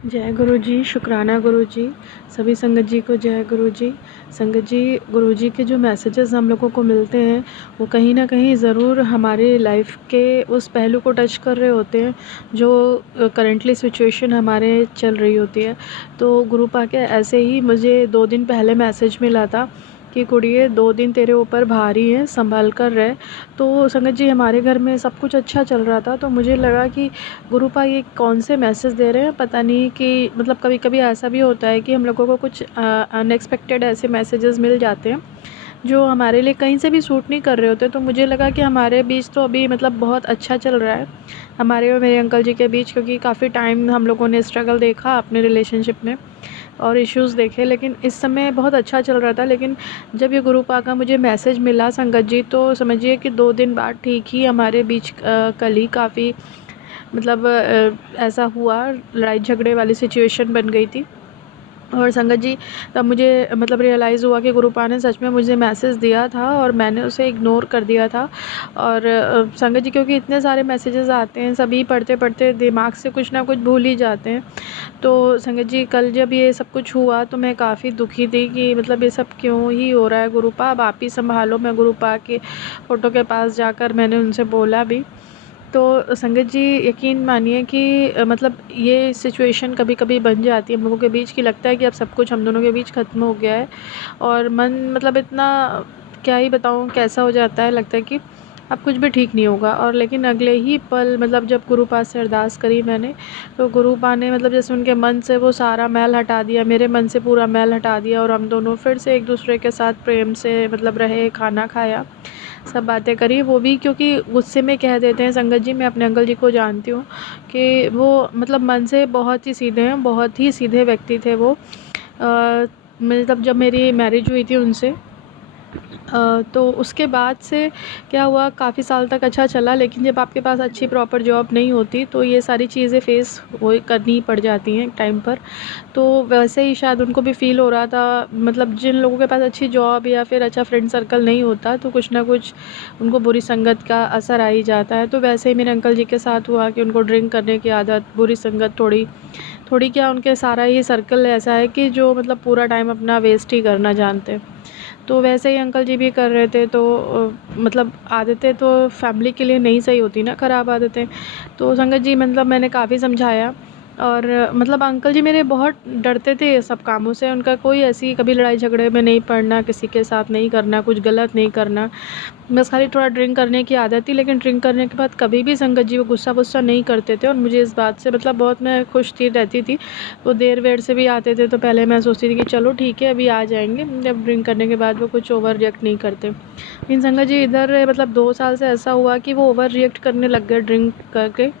जय गुरु जी, शुक्राना गुरु जी। सभी संगत जी को जय गुरु जी। संगत जी, गुरु जी के जो मैसेजेस हम लोगों को मिलते हैं वो कहीं ना कहीं ज़रूर हमारे लाइफ के उस पहलू को टच कर रहे होते हैं जो करंटली सिचुएशन हमारे चल रही होती है। तो गुरु पाके ऐसे ही मुझे 2 दिन पहले मैसेज मिला था कि कुड़िए 2 दिन तेरे ऊपर भारी हैं, संभल कर रहे। तो संगत जी, हमारे घर में सब कुछ अच्छा चल रहा था, तो मुझे लगा कि गुरुपा ये कौन से मैसेज दे रहे हैं, पता नहीं। कि मतलब कभी कभी ऐसा भी होता है कि हम लोगों को कुछ अनएक्सपेक्टेड ऐसे मैसेजेस मिल जाते हैं जो हमारे लिए कहीं से भी सूट नहीं कर रहे होते। तो मुझे लगा कि हमारे बीच तो अभी मतलब बहुत अच्छा चल रहा है, हमारे और मेरे अंकल जी के बीच, क्योंकि काफ़ी टाइम हम लोगों ने स्ट्रगल देखा अपने रिलेशनशिप में और इश्यूज़ देखे, लेकिन इस समय बहुत अच्छा चल रहा था। लेकिन जब ये गुरुपा का मुझे मैसेज मिला संगत जी, तो समझिए कि 2 दिन बाद ठीक ही हमारे बीच कल ही काफ़ी मतलब ऐसा हुआ, लड़ाई झगड़े वाली सिचुएशन बन गई थी। और संगत जी, तब मुझे मतलब रियलाइज़ हुआ कि गुरुपा ने सच में मुझे मैसेज दिया था और मैंने उसे इग्नोर कर दिया था। और संगत जी, क्योंकि इतने सारे मैसेजेस आते हैं, सभी पढ़ते पढ़ते दिमाग से कुछ ना कुछ भूल ही जाते हैं। तो संगत जी, कल जब ये सब कुछ हुआ तो मैं काफ़ी दुखी थी कि मतलब ये सब क्यों ही हो रहा है। गुरुपा, अब आप ही संभालो। मैं गुरुपा के फ़ोटो के पास जाकर मैंने उनसे बोला भी। तो संगत जी, यकीन मानिए कि मतलब ये सिचुएशन कभी कभी बन जाती है हम लोगों के बीच कि लगता है कि अब सब कुछ हम दोनों के बीच ख़त्म हो गया है। और मन मतलब इतना, क्या ही बताऊँ कैसा हो जाता है, लगता है कि अब कुछ भी ठीक नहीं होगा। और लेकिन अगले ही पल मतलब जब गुरुपा से अरदास करी मैंने, तो गुरुपा ने मतलब जैसे उनके मन से वो सारा मैल हटा दिया, मेरे मन से पूरा मैल हटा दिया, और हम दोनों फिर से एक दूसरे के साथ प्रेम से मतलब रहे, खाना खाया, सब बातें करी। वो भी क्योंकि गुस्से में कह देते हैं संगत जी, मैं अपने अंकल जी को जानती हूँ कि वो मतलब मन से बहुत ही सीधे हैं, बहुत ही सीधे व्यक्ति थे वो। मतलब जब मेरी मैरिज हुई थी उनसे, तो उसके बाद से क्या हुआ, काफ़ी साल तक अच्छा चला। लेकिन जब आपके पास अच्छी प्रॉपर जॉब नहीं होती तो ये सारी चीज़ें फेस हो करनी पड़ जाती हैं टाइम पर। तो वैसे ही शायद उनको भी फ़ील हो रहा था, मतलब जिन लोगों के पास अच्छी जॉब या फिर अच्छा फ्रेंड सर्कल नहीं होता तो कुछ ना कुछ उनको बुरी संगत का असर आ ही जाता है। तो वैसे ही मेरे अंकल जी के साथ हुआ कि उनको ड्रिंक करने की आदत, बुरी संगत, थोड़ी थोड़ी क्या, उनके सारा ही सर्कल ऐसा है कि जो मतलब पूरा टाइम अपना वेस्ट ही करना जानते हैं। तो वैसे ही अंकल जी भी कर रहे थे। तो मतलब आदतें तो फैमिली के लिए नहीं सही होती ना, ख़राब आदतें। तो संगत जी, मतलब मैंने काफ़ी समझाया। और मतलब अंकल जी मेरे बहुत डरते थे ये सब कामों से। उनका कोई ऐसी कभी लड़ाई झगड़े में नहीं पड़ना, किसी के साथ नहीं करना, कुछ गलत नहीं करना। बस खाली थोड़ा ड्रिंक करने की आदत थी, लेकिन ड्रिंक करने के बाद कभी भी संगत जी वो गुस्सा वुस्सा नहीं करते थे। और मुझे इस बात से मतलब बहुत मैं खुश थी, रहती थी। वो देर वेर से भी आते थे तो पहले मैं सोचती थी कि चलो ठीक है, अभी आ जाएंगे। जब ड्रिंक करने के बाद वो कुछ ओवर रिएक्ट नहीं करते। लेकिन संगत जी, इधर मतलब 2 साल से ऐसा हुआ कि वो ओवर रिएक्ट करने लग गए ड्रिंक करके।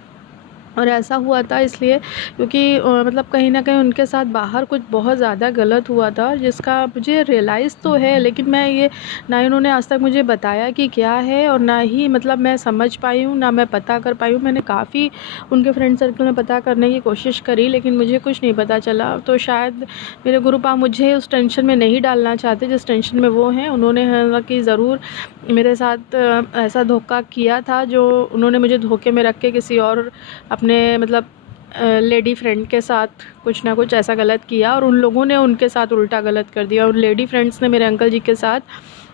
और ऐसा हुआ था इसलिए क्योंकि मतलब कहीं न कहीं उनके साथ बाहर कुछ बहुत ज़्यादा गलत हुआ था, जिसका मुझे रियलाइज़ तो है, लेकिन मैं ये ना ही उन्होंने आज तक मुझे बताया कि क्या है, और ना ही मतलब मैं समझ पाई हूँ, ना मैं पता कर पाई हूँ। मैंने काफ़ी उनके फ्रेंड सर्कल में पता करने की कोशिश करी, लेकिन मुझे कुछ नहीं पता चला। तो शायद मेरे गुरुपा मुझे उस टेंशन में नहीं डालना चाहते जिस टेंशन में वो हैं। उन्होंने हालाँकि ज़रूर मेरे साथ ऐसा धोखा किया था, जो उन्होंने मुझे धोखे में रख के किसी और अपने मतलब लेडी फ्रेंड के साथ कुछ ना कुछ ऐसा गलत किया, और उन लोगों ने उनके साथ उल्टा गलत कर दिया। और लेडी फ्रेंड्स ने मेरे अंकल जी के साथ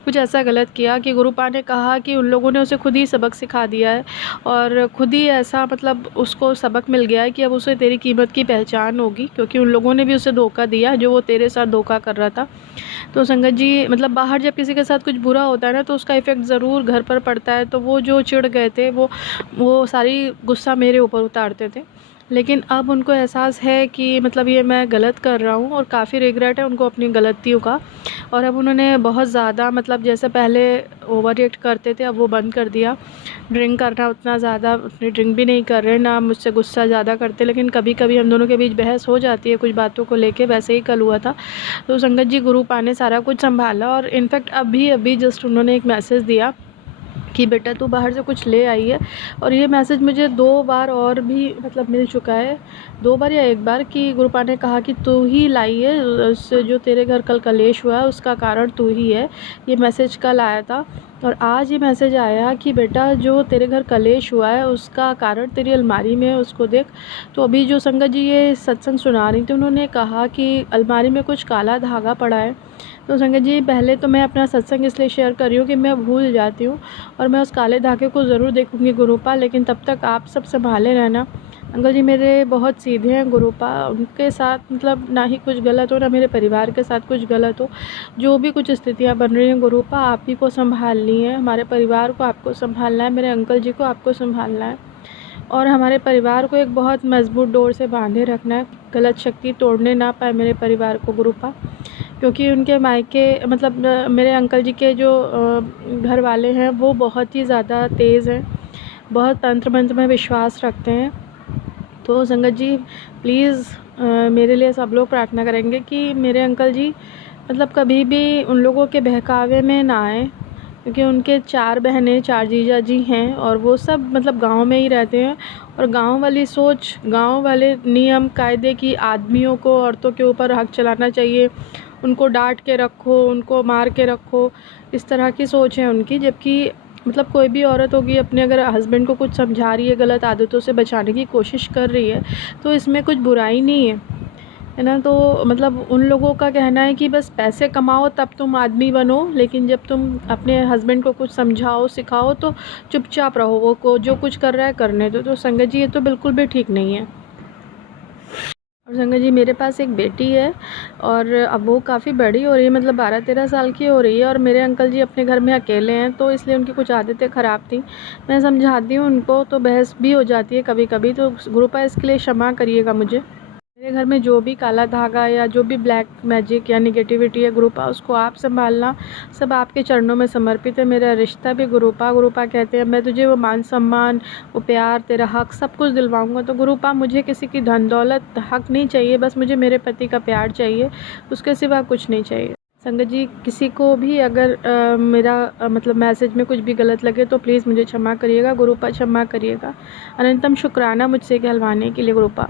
कुछ ऐसा गलत किया कि गुरुपा ने कहा कि उन लोगों ने उसे खुद ही सबक सिखा दिया है, और खुद ही ऐसा मतलब उसको सबक मिल गया है कि अब उसे तेरी कीमत की पहचान होगी, क्योंकि उन लोगों ने भी उसे धोखा दिया जो वो तेरे साथ धोखा कर रहा था। तो संगत जी, मतलब बाहर जब किसी के साथ कुछ बुरा होता है ना, तो उसका इफ़ेक्ट ज़रूर घर पर पड़ता है। तो वो जो चिढ़ गए थे, वो सारी गुस्सा मेरे ऊपर उतारते थे। लेकिन अब उनको एहसास है कि मतलब ये मैं गलत कर रहा हूँ, और काफ़ी रिग्रेट है उनको अपनी गलतियों का। और अब उन्होंने बहुत ज़्यादा मतलब जैसे पहले ओवर रिएक्ट करते थे, अब वो बंद कर दिया। ड्रिंक करना उतना ज़्यादा, उतनी ड्रिंक भी नहीं कर रहे, ना मुझसे गुस्सा ज़्यादा करते। लेकिन कभी कभी हम दोनों के बीच बहस हो जाती है कुछ बातों को लेके, वैसे ही कल हुआ था। तो संगत जी, गुरुपा ने सारा कुछ संभाला, और इनफैक्ट अभी अभी जस्ट उन्होंने एक मैसेज दिया कि बेटा तू बाहर से कुछ ले आई है। और ये मैसेज मुझे 2 बार और भी मतलब मिल चुका है, 2 बार या 1 बार, कि गुरुपा ने कहा कि तू ही लाई है, उससे जो तेरे घर कल कलेश हुआ है उसका कारण तू ही है। ये मैसेज कल आया था और आज ये मैसेज आया कि बेटा जो तेरे घर कलेश हुआ है उसका कारण तेरी अलमारी में है, उसको देख। तो अभी जो संगत जी ये सत्संग सुना रही थी उन्होंने कहा कि अलमारी में कुछ काला धागा पड़ा है। तो संगत जी पहले तो मैं अपना सत्संग इसलिए शेयर कर रही हूँ कि मैं भूल जाती हूँ और मैं उस काले धागे को ज़रूर देखूँगी गुरुपा, लेकिन तब तक आप सब संभाले रहना। अंकल जी मेरे बहुत सीधे हैं गुरुपा, उनके साथ मतलब ना ही कुछ गलत हो ना मेरे परिवार के साथ कुछ गलत हो। जो भी कुछ स्थितियाँ बन रही हैं गुरुपा आप ही को संभालनी है, हमारे परिवार को आपको संभालना है, मेरे अंकल जी को आपको संभालना है और हमारे परिवार को एक बहुत मजबूत डोर से बांधे रखना है। गलत शक्ति तोड़ने ना पाए मेरे परिवार को गुरुपा, क्योंकि उनके मायके मतलब मेरे अंकल जी के जो घर वाले हैं वो बहुत ही ज़्यादा तेज़ हैं, बहुत तंत्र मंत्र में विश्वास रखते हैं। तो संगत जी प्लीज़ मेरे लिए सब लोग प्रार्थना करेंगे कि मेरे अंकल जी मतलब कभी भी उन लोगों के बहकावे में ना आए, क्योंकि उनके 4 बहनें 4 जीजा जी हैं और वो सब मतलब गांव में ही रहते हैं और गांव वाली सोच, गांव वाले नियम कायदे की आदमियों को औरतों के ऊपर हक चलाना चाहिए, उनको डांट के रखो, उनको मार के रखो, इस तरह की सोच है उनकी। जबकि मतलब कोई भी औरत होगी अपने अगर हस्बैंड को कुछ समझा रही है, गलत आदतों से बचाने की कोशिश कर रही है तो इसमें कुछ बुराई नहीं है ना। तो मतलब उन लोगों का कहना है कि बस पैसे कमाओ तब तुम आदमी बनो, लेकिन जब तुम अपने हस्बैंड को कुछ समझाओ सिखाओ तो चुपचाप रहो, वो को जो कुछ कर रहा है करने दो। तो संगत जी ये तो बिल्कुल भी ठीक नहीं है। और संगत जी मेरे पास एक बेटी है और अब वो काफ़ी बड़ी हो रही है, मतलब 12-13 साल की हो रही है और मेरे अंकल जी अपने घर में अकेले हैं तो इसलिए उनकी कुछ आदतें ख़राब थी। मैं समझाती हूँ उनको तो बहस भी हो जाती है कभी कभी, तो गुरुपा इसके लिए क्षमा करिएगा मुझे। मेरे घर में जो भी काला धागा या जो भी ब्लैक मैजिक या निगेटिविटी है गुरुपा उसको आप संभालना, सब आपके चरणों में समर्पित है। मेरा रिश्ता भी गुरुपा, गुरुपा कहते हैं मैं तुझे वो मान सम्मान, वो प्यार, तेरा हक सब कुछ दिलवाऊंगा। तो गुरुपा मुझे किसी की धन दौलत हक नहीं चाहिए, बस मुझे मेरे पति का प्यार चाहिए, उसके सिवा कुछ नहीं चाहिए। संगत जी किसी को भी अगर मेरा मतलब मैसेज में कुछ भी गलत लगे तो प्लीज़ मुझे क्षमा करिएगा गुरुपा, क्षमा करिएगा। अनंतम शुक्राना मुझसे कहलवाने के लिए गुरुपा।